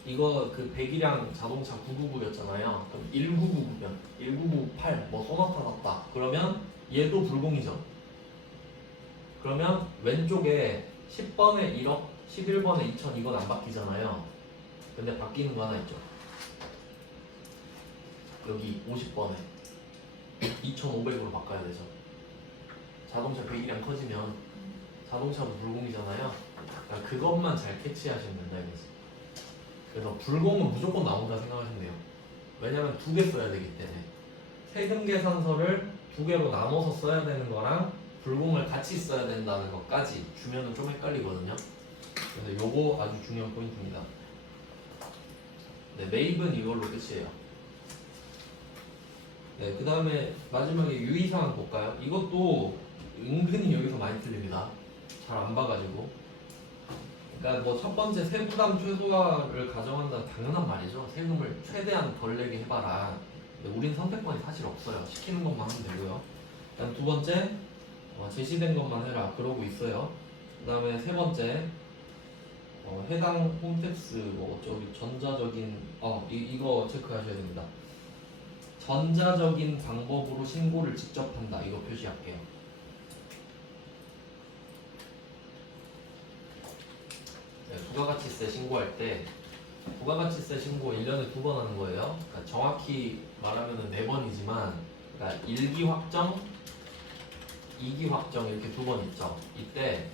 이거 그 배기량 자동차 999였잖아요. 그럼 1999면 1998 뭐 소나타 났다. 그러면 얘도 불공이죠. 그러면 왼쪽에 10번에 1억, 11번에 2000 이건 안 바뀌잖아요. 근데 바뀌는 거 하나 있죠. 여기 50번에 2500으로 바꿔야 되죠. 자동차 배기량 커지면 자동차도 불공이잖아요. 그러니까 그것만 잘 캐치하시면 된다 이거지. 그래서 불공은 무조건 나온다 생각하시면 돼요. 왜냐면 두 개 써야 되기 때문에. 세금 계산서를 두 개로 나눠서 써야 되는 거랑 불공을 같이 써야 된다는 것까지 주면은 좀 헷갈리거든요. 그래서 요거 아주 중요한 포인트입니다. 네, 매입은 이걸로 끝이에요. 네, 그 다음에 마지막에 유의사항 볼까요? 이것도 은근히 여기서 많이 틀립니다. 잘 안 봐가지고. 그러니까 뭐 첫 번째 세부담 최소화를 가정한다는 당연한 말이죠. 세금을 최대한 덜 내게 해봐라. 근데 우린 선택권이 사실 없어요. 시키는 것만 하면 되고요. 그다음 두 번째 제시된 것만 해라. 그러고 있어요. 그 다음에 세 번째 해당 홈택스 뭐 저기 전자적인 이거 체크하셔야 됩니다. 전자적인 방법으로 신고를 직접 한다. 이거 표시할게요. 네, 부가가치세 신고할 때 부가가치세 신고 1년에 2번 하는 거예요. 그러니까 정확히 말하면 4번이지만 그러니까 1기 확정, 2기 확정 이렇게 2번 있죠. 이때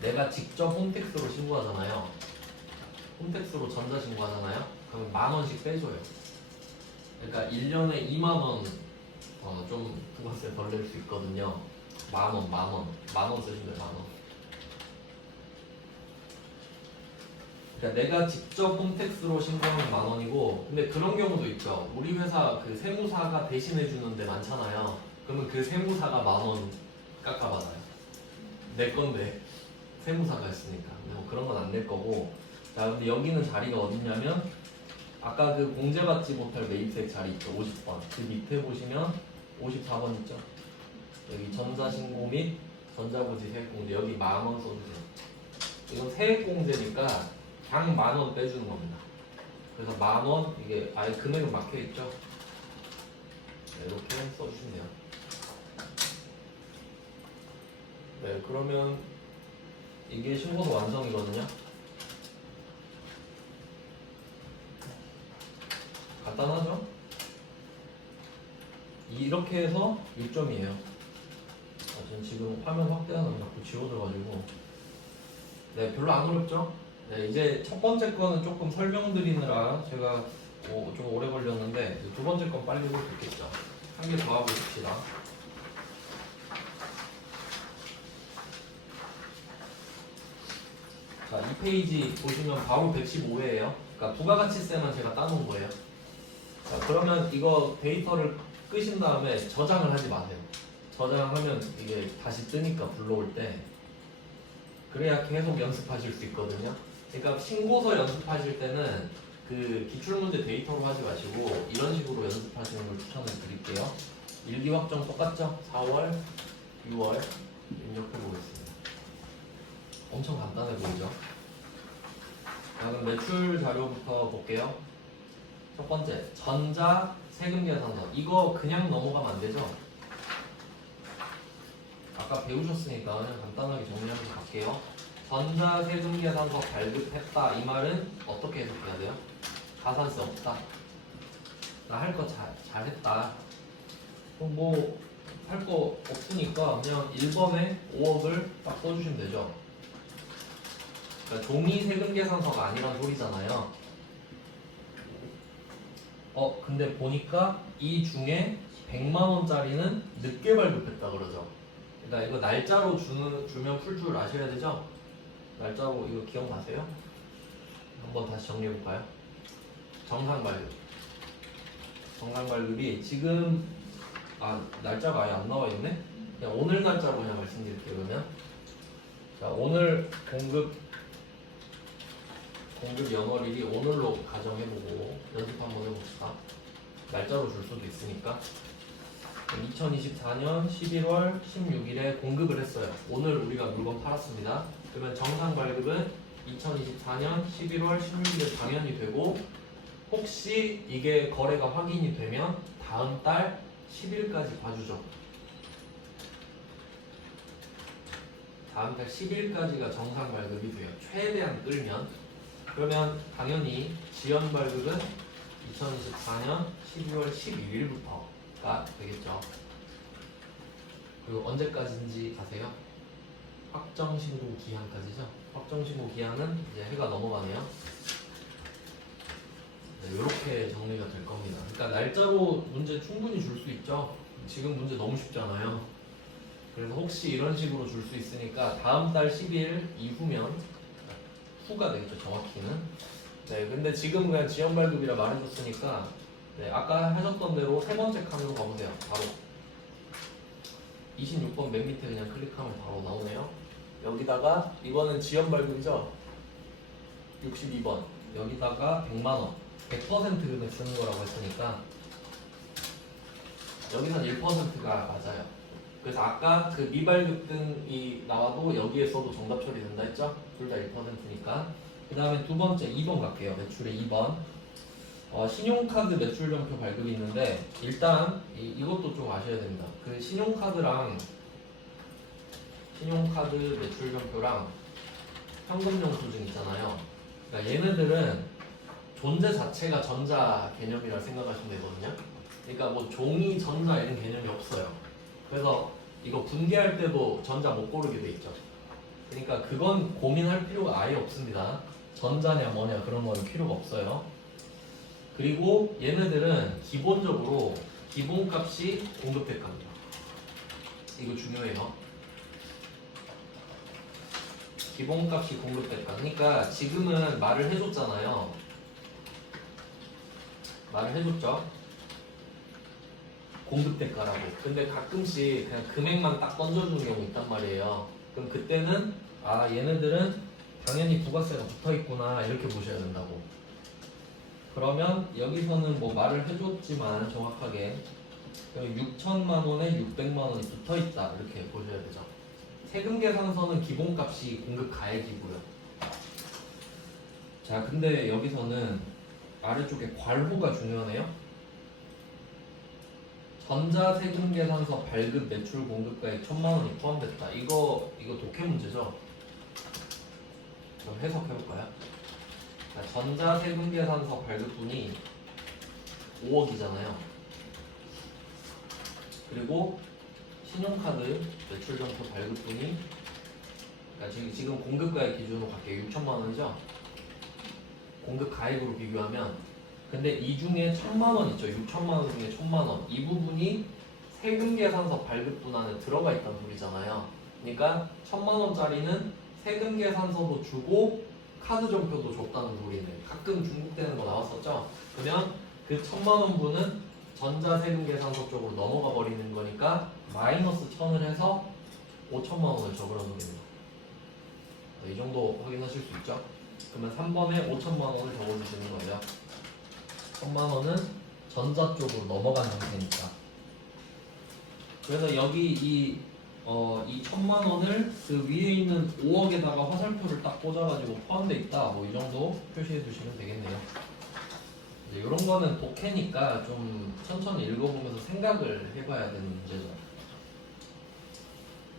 내가 직접 홈택스로 신고하잖아요. 홈택스로 전자신고하잖아요. 그러면 10,000원씩 빼줘요. 그러니까 1년에 20,000원 좀 부가세 덜 낼 수 있거든요. 10,000원 쓰시면 10,000원. 그러니까 내가 직접 홈택스로 신고하면 10,000원이고, 근데 그런 경우도 있죠. 우리 회사 그 세무사가 대신해 주는데 많잖아요. 그러면 그 세무사가 10,000원 깎아받아요. 내 건데 세무사가 했으니까. 뭐 그런 건 안 낼 거고. 자, 근데 여기는 자리가 어딨냐면 아까 그 공제받지 못할 매입세액 자리 있죠. 50번. 그 밑에 보시면 54번 있죠. 여기 전자신고 및 전자고지 세액공제 여기 10,000원 써주세요. 이건 세액공제니까 당 10,000원 빼주는 겁니다. 그래서 10,000원 이게 아예 금액은 막혀 있죠. 네, 이렇게 써주시면 돼요. 네, 그러면 이게 신고도 완성이거든요. 간단하죠? 이렇게 해서 6점이에요. 저는 지금 화면 확대하는 거 자꾸 지워져가지고. 네, 별로 안 어렵죠? 네, 이제 첫 번째 거는 조금 설명드리느라 제가 좀 오래 걸렸는데 두 번째 건 빨리 볼 수 있겠죠. 한 개 더 하고 있읍시다. 자, 이 페이지 보시면 바로 115회예요. 그러니까 부가가치세만 제가 따놓은 거예요. 자, 그러면 이거 데이터를 끄신 다음에 저장을 하지 마세요. 저장하면 이게 다시 뜨니까 불러올 때 그래야 계속 연습하실 수 있거든요. 그러니까 신고서 연습하실 때는 그 기출문제 데이터로 하지 마시고 이런 식으로 연습하시는 걸 추천을 드릴게요. 일기 확정 똑같죠? 4월, 6월 입력해 보겠습니다. 엄청 간단해 보이죠? 자, 그럼 매출 자료부터 볼게요. 첫 번째, 전자 세금 계산서. 이거 그냥 넘어가면 안 되죠? 아까 배우셨으니까 그냥 간단하게 정리하면서 갈게요. 전자 세금 계산서 발급했다. 이 말은 어떻게 해석해야 돼요? 가산세 없다. 나 할 거 잘했다. 그럼 뭐 할 거 없으니까 그냥 1번에 5억을 딱 써주시면 되죠. 그러니까 종이 세금 계산서가 아니란 소리잖아요. 근데 보니까 이 중에 100만 원짜리는 늦게 발급했다 그러죠. 그러니까 이거 날짜로 주면 풀 줄 아셔야 되죠. 날짜로 이거 기억나세요? 한번 다시 정리해 볼까요? 정상 발급. 정상 발급이 지금 날짜가 아예 안 나와 있네. 그냥 오늘 날짜로 그냥 말씀드릴게요. 그러면 자, 오늘 공급 연월일이 오늘로 가정해보고 연습 한번 해봅시다. 날짜로 줄 수도 있으니까. 2024년 11월 16일에 공급을 했어요. 오늘 우리가 물건 팔았습니다. 그러면 정상 발급은 2024년 11월 16일에 당연히 되고, 혹시 이게 거래가 확인이 되면 다음 달 10일까지 봐주죠. 다음 달 10일까지가 정상 발급이 돼요. 최대한 끌면. 그러면 당연히 지연 발급은 2024년 12월 12일부터가 되겠죠. 그리고 언제까지인지 아세요? 확정 신고 기한까지죠. 확정 신고 기한은 이제 해가 넘어가네요. 네, 이렇게 정리가 될 겁니다. 그러니까 날짜로 문제 충분히 줄 수 있죠. 지금 문제 너무 쉽잖아요. 그래서 혹시 이런 식으로 줄 수 있으니까 다음 달 10일 이후면 후가 되겠죠, 정확히는. 네, 근데 지금 그냥 지연 발급이라 말해줬으니까, 네, 아까 하셨던 대로 세 번째 칸으로 가보세요. 바로 26번 맨 밑에 그냥 클릭하면 바로 나오네요. 여기다가 이거는 지연 발급이죠. 62번 여기다가 100만 원 100% 금액 쓰는 거라고 했으니까 여기선 1%가 맞아요. 그래서 아까 그 미발급 등이 나와도 여기에 써도 정답 처리된다 했죠? 둘 다 1%니까. 그 다음에 두 번째 2번 갈게요. 매출의 2번. 신용카드 매출점표 발급이 있는데, 일단 이것도 좀 아셔야 됩니다. 그 신용카드 매출점표랑 현금영수증 있잖아요. 그러니까 얘네들은 존재 자체가 전자 개념이라 생각하시면 되거든요. 그러니까 뭐 종이, 전자 이런 개념이 없어요. 그래서 이거 분개할 때도 전자 못 고르게 돼 있죠. 그러니까 그건 고민할 필요가 아예 없습니다. 전자냐 뭐냐 그런 거는 필요가 없어요. 그리고 얘네들은 기본적으로 기본값이 공급대가입니다. 이거 중요해요. 기본값이 공급대가. 그러니까 지금은 말을 해줬잖아요. 말을 해줬죠. 공급대가라고. 근데 가끔씩 그냥 금액만 딱 던져주는 경우 있단 말이에요. 그럼 그때는 얘네들은 당연히 부가세가 붙어있구나 이렇게 보셔야 된다고. 그러면 여기서는 뭐 말을 해줬지만 정확하게 6천만 원에 600만 원이 붙어있다 이렇게 보셔야 되죠. 세금 계산서는 기본값이 공급 가액이고요. 자, 근데 여기서는 아래쪽에 괄호가 중요하네요. 전자세금계산서 발급 매출 공급가액 1,000만 원이 포함됐다. 이거 독해 문제죠? 그럼 해석해볼까요? 전자세금계산서 발급분이 5억이잖아요. 그리고 신용카드 매출점포 발급분이, 그러니까 지금 공급가액 기준으로 갈게요. 6천만 원이죠? 공급가액으로 비교하면, 근데 이 중에 1,000만 원 있죠. 6천만 원 중에 1,000만 원. 이 부분이 세금계산서 발급분 안에 들어가 있다는 소리잖아요. 그러니까 1,000만 원짜리는 세금계산서도 주고 카드점표도 줬다는 소리네. 가끔 중복되는 거 나왔었죠. 그러면 그 1,000만 원 분은 전자세금계산서 쪽으로 넘어가 버리는 거니까 마이너스 1,000을 해서 5천만 원을 적으라는 소리입니다. 이 정도 확인하실 수 있죠. 그러면 3번에 5천만 원을 적어주시는 거예요. 1,000만 원은 전자 쪽으로 넘어간 상태니까. 그래서 여기 이 1,000만 원을 그 위에 있는 5억에다가 화살표를 딱 꽂아가지고 포함되어 있다. 뭐 이 정도 표시해 두시면 되겠네요. 이런 거는 독해니까 좀 천천히 읽어보면서 생각을 해봐야 되는 문제죠.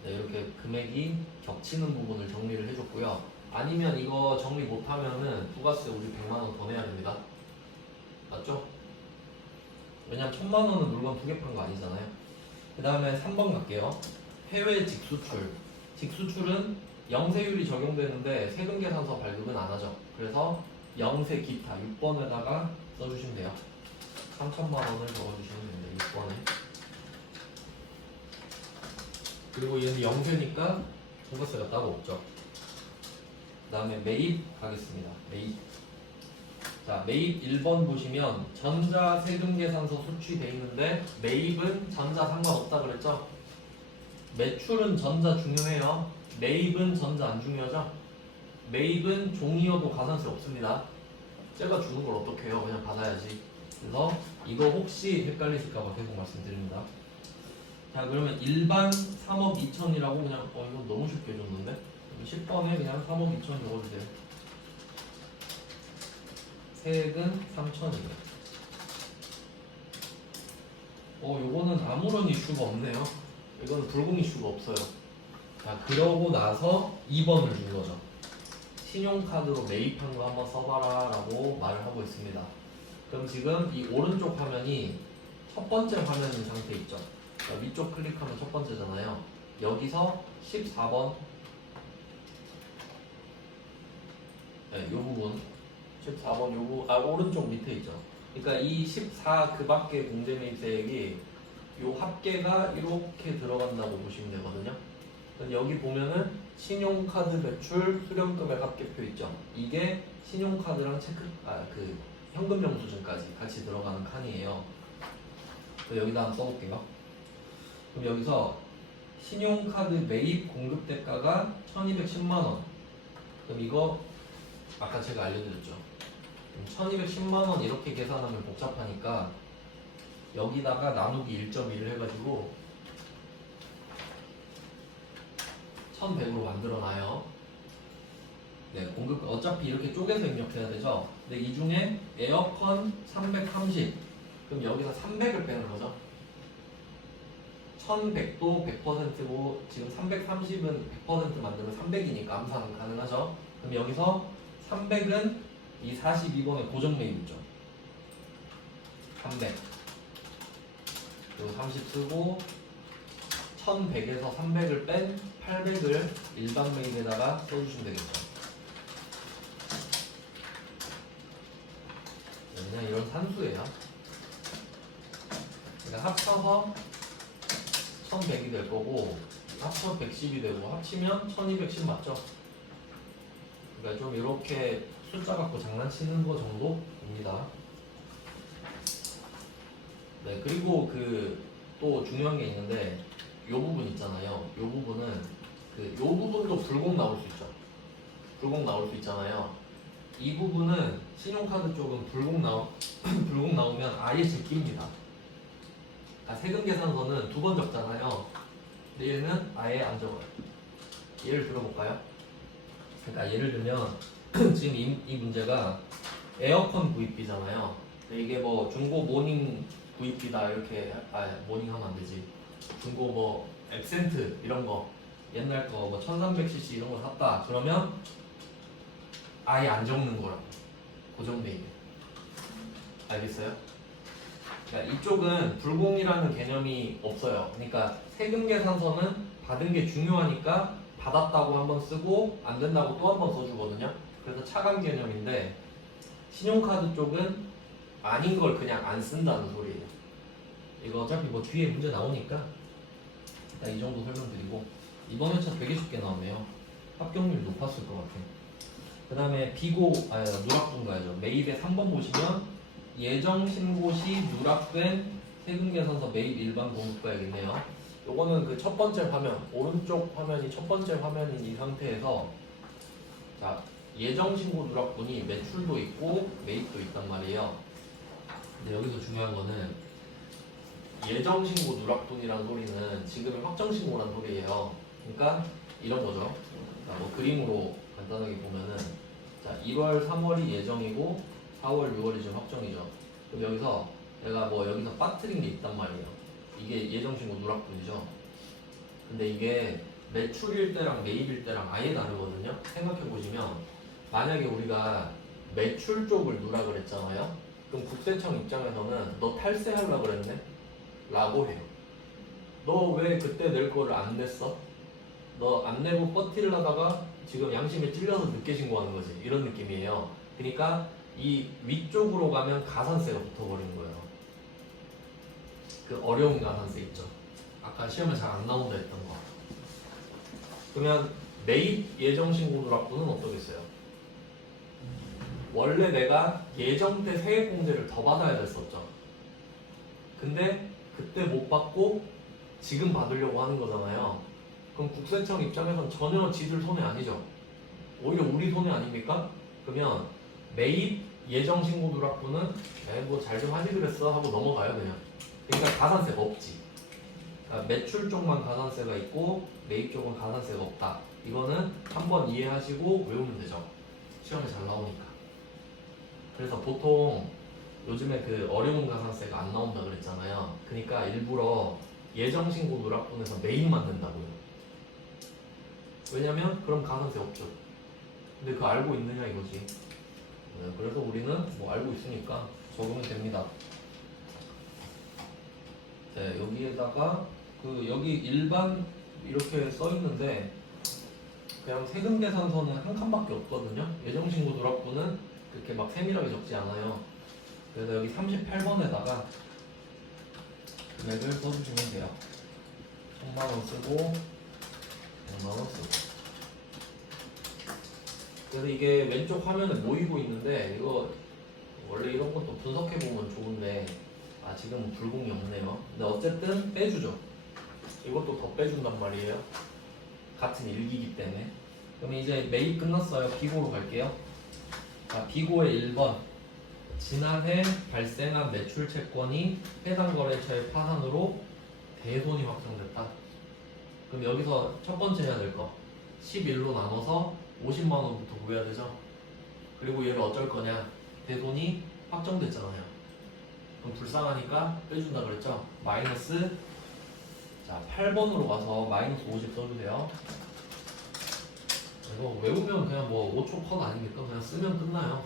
네, 이렇게 금액이 겹치는 부분을 정리를 해줬고요. 아니면 이거 정리 못하면은 부가세 우리 100만 원 더 내야 됩니다. 맞죠? 왜냐면 1,000만 원은 물건 2개 판 거 아니잖아요. 그 다음에 3번 갈게요. 해외 직수출. 직수출은 영세율이 적용되는데 세금계산서 발급은 안 하죠. 그래서 영세 기타 6번에다가 써주시면 돼요. 3,000만 원을 적어주시면 됩니다. 6번에. 그리고 얘는 영세니까 종가세가 따로 없죠. 그 다음에 매입 가겠습니다. 매입. 자, 매입 1번 보시면 전자 세금계산서 수취돼 있는데 매입은 전자 상관없다 그랬죠? 매출은 전자 중요해요. 매입은 전자 안 중요하죠? 매입은 종이어도 가산세 없습니다. 제가 주는 걸 어떻게 해요? 그냥 받아야지. 그래서 이거 혹시 헷갈리실까봐 계속 말씀드립니다. 자, 그러면 일반 3억 2천이라고 그냥 이거 너무 쉽게 줬는데 10번에 그냥 3억 2천 적어주세요. 세액은 3천이에요. 요거는 아무런 이슈가 없네요. 이건 불공 이슈가 없어요. 자, 그러고 나서 2번을 준 거죠. 신용카드로 매입한 거 한번 써봐라 라고 말을 하고 있습니다. 그럼 지금 이 오른쪽 화면이 첫 번째 화면인 상태 있죠. 자, 위쪽 클릭하면 첫 번째잖아요. 여기서 14번 네, 요 부분 14번 오른쪽 밑에 있죠. 그러니까 이 14 그 밖에 공제매입세액이 요 합계가 이렇게 들어간다고 보시면 되거든요. 여기 보면은 신용카드 매출 수령금액 합계표 있죠. 이게 신용카드랑 그 현금 영수증까지 같이 들어가는 칸이에요. 여기다 한번 써볼게요. 그럼 여기서 신용카드 매입 공급 대가가 1,210만원. 그럼 이거 아까 제가 알려드렸죠. 1,210만원 이렇게 계산하면 복잡하니까 여기다가 나누기 1.1을 해가지고 1,100으로 만들어놔요. 네, 공급 어차피 이렇게 쪼개서 입력해야 되죠. 근데 이 중에 에어컨 330. 그럼 여기서 300을 빼는 거죠. 1,100도 100%고 지금 330은 100% 만들면 300이니까 암산 가능하죠. 그럼 여기서 300은 이 42번의 고정 매입 있죠. 300 그리고 30 쓰고 1,100에서 300을 뺀 800을 일반 매입에다가 써주시면 되겠죠. 그냥 이런 산수예요. 그러니까 합쳐서 1,100이 될 거고 합쳐 110이 되고 합치면 1,210 맞죠? 그러니까 좀 이렇게 숫자 갖고 장난치는 거 정도입니다. 네, 그리고 또 중요한 게 있는데 요 부분 있잖아요. 요 부분은 요 부분도 불공 나올 수 있죠. 불공 나올 수 있잖아요. 이 부분은 신용카드 쪽은 불공 나오면 아예 제끼입니다. 세금 계산서는 2번 적잖아요. 근데 얘는 아예 안 적어요. 예를 들어볼까요? 그러니까 예를 들면 지금 이 문제가 에어컨 구입비잖아요. 이게 뭐 중고 모닝 구입비다 이렇게 모닝 하면 안 되지. 중고 뭐 액센트 이런 거 옛날 거 뭐 1300cc 이런 거 샀다. 그러면 아예 안 적는 거라고. 고정돼 있네. 알겠어요? 그러니까 이쪽은 불공이라는 개념이 없어요. 그러니까 세금 계산서는 받은 게 중요하니까 받았다고 한번 쓰고 안 된다고 또 한번 써주거든요. 그래서 차감 개념인데 신용카드 쪽은 아닌 걸 그냥 안 쓴다는 소리예요. 이거 어차피 뭐 뒤에 문제 나오니까 일단 이 정도 설명드리고 이번 회차 되게 쉽게 나오네요. 합격률 높았을 것 같아요. 그 다음에 누락분 가야죠. 매입의 3번 보시면 예정 신고 시 누락된 세금계산서 매입 일반 공급가액 있네요. 요거는 그 첫 번째 화면, 오른쪽 화면이 첫 번째 화면인 이 상태에서 자, 예정 신고 누락분이 매출도 있고 매입도 있단 말이에요. 근데 여기서 중요한 거는 예정 신고 누락분이라는 소리는 지금의 확정 신고란 소리예요. 그러니까 이런 거죠. 자, 뭐 그림으로 간단하게 보면은 자, 1월, 3월이 예정이고 4월, 6월이 지금 확정이죠. 그럼 여기서 내가 뭐 여기서 빠뜨린 게 있단 말이에요. 이게 예정신고 누락분이죠. 근데 이게 매출일 때랑 매입일 때랑 아예 다르거든요. 생각해 보시면 만약에 우리가 매출 쪽을 누락을 했잖아요. 그럼 국세청 입장에서는 너 탈세하려고 그랬네? 라고 해요. 너 왜 그때 낼 거를 안 냈어? 너 안 내고 버티를 하다가 지금 양심에 찔려서 늦게 신고하는 거지. 이런 느낌이에요. 그러니까 이 위쪽으로 가면 가산세가 붙어버리는 거예요. 그 어려운 가산세 있죠. 아까 시험에 잘 안 나온다 했던 거. 그러면 매입 예정신고 누락부는 어떠겠어요? 원래 내가 예정 때 세액공제를 더 받아야 됐었죠. 근데 그때 못 받고 지금 받으려고 하는 거잖아요. 그럼 국세청 입장에선 전혀 지들 손해 아니죠. 오히려 우리 손해 아닙니까? 그러면 매입 예정신고 누락부는 뭐 잘 좀 하지 그랬어 하고 넘어가요 그냥. 그러니까 가산세가 없지. 그러니까 매출 쪽만 가산세가 있고 매입 쪽은 가산세가 없다. 이거는 한번 이해하시고 외우면 되죠. 시험에 잘 나오니까. 그래서 보통 요즘에 그 어려운 가산세가 안 나온다 그랬잖아요. 그러니까 일부러 예정신고 누락분에서 매입만 된다고요. 왜냐면 그럼 가산세 없죠. 근데 그거 알고 있느냐 이거지. 네, 그래서 우리는 뭐 알고 있으니까 적으면 됩니다. 네, 여기에다가 그 여기 일반 이렇게 써 있는데 그냥 세금 계산서는 한 칸밖에 없거든요. 예정신고 누락분은 그렇게 막 세밀하게 적지 않아요. 그래서 여기 38번에다가 금액을 써주시면 돼요. 1000만원 쓰고 100만원 쓰고. 그래서 이게 왼쪽 화면에 모이고 있는데 이거 원래 이런 것도 분석해보면 좋은데 지금 불공이 없네요. 근데 어쨌든 빼주죠. 이것도 더 빼준단 말이에요. 같은 일기이기 때문에. 그럼 이제 매입 끝났어요. 비고로 갈게요. 비고의 1번. 지난해 발생한 매출 채권이 해당 거래처의 파산으로 대손이 확정됐다. 그럼 여기서 첫 번째 해야 될 거 11로 나눠서 50만 원부터 구해야 되죠. 그리고 얘를 어쩔 거냐? 대손이 확정됐잖아요. 그럼 불쌍하니까 빼준다 그랬죠? 마이너스 8번으로 가서 마이너스 50 써주세요. 이거 외우면 그냥 뭐 5초 컷 아닙니까? 그냥 쓰면 끝나요.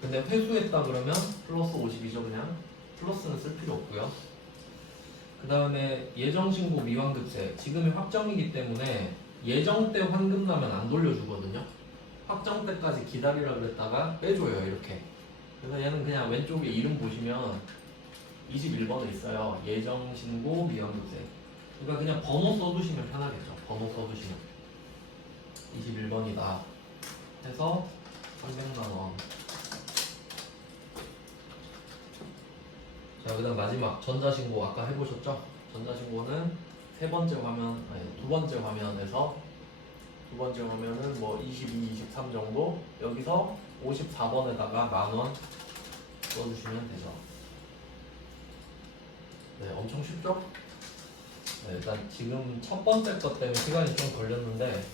근데 회수했다 그러면 플러스 50이죠 그냥. 플러스는 쓸 필요 없고요. 그 다음에 예정신고 미환급세. 지금이 확정이기 때문에 예정 때 환급 나면 안 돌려주거든요. 확정 때까지 기다리라 그랬다가 빼줘요 이렇게. 그래서 얘는 그냥 왼쪽에 이름 보시면 21번에 있어요. 예정신고 미환급세. 그러니까 그냥 번호 써두시면 편하겠죠. 번호 써두시면 21번이다 해서 300만원. 자, 그 다음 마지막 전자신고 아까 해보셨죠? 전자신고는 세 번째 화면, 아니 두 번째 화면에서 두 번째 화면은 뭐 22, 23 정도. 여기서 54번에다가 만원 써주시면 되죠. 네, 엄청 쉽죠? 네, 일단 지금 첫 번째 것 때문에 시간이 좀 걸렸는데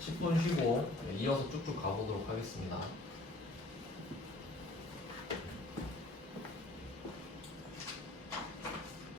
10분 쉬고 이어서 쭉쭉 가보도록 하겠습니다.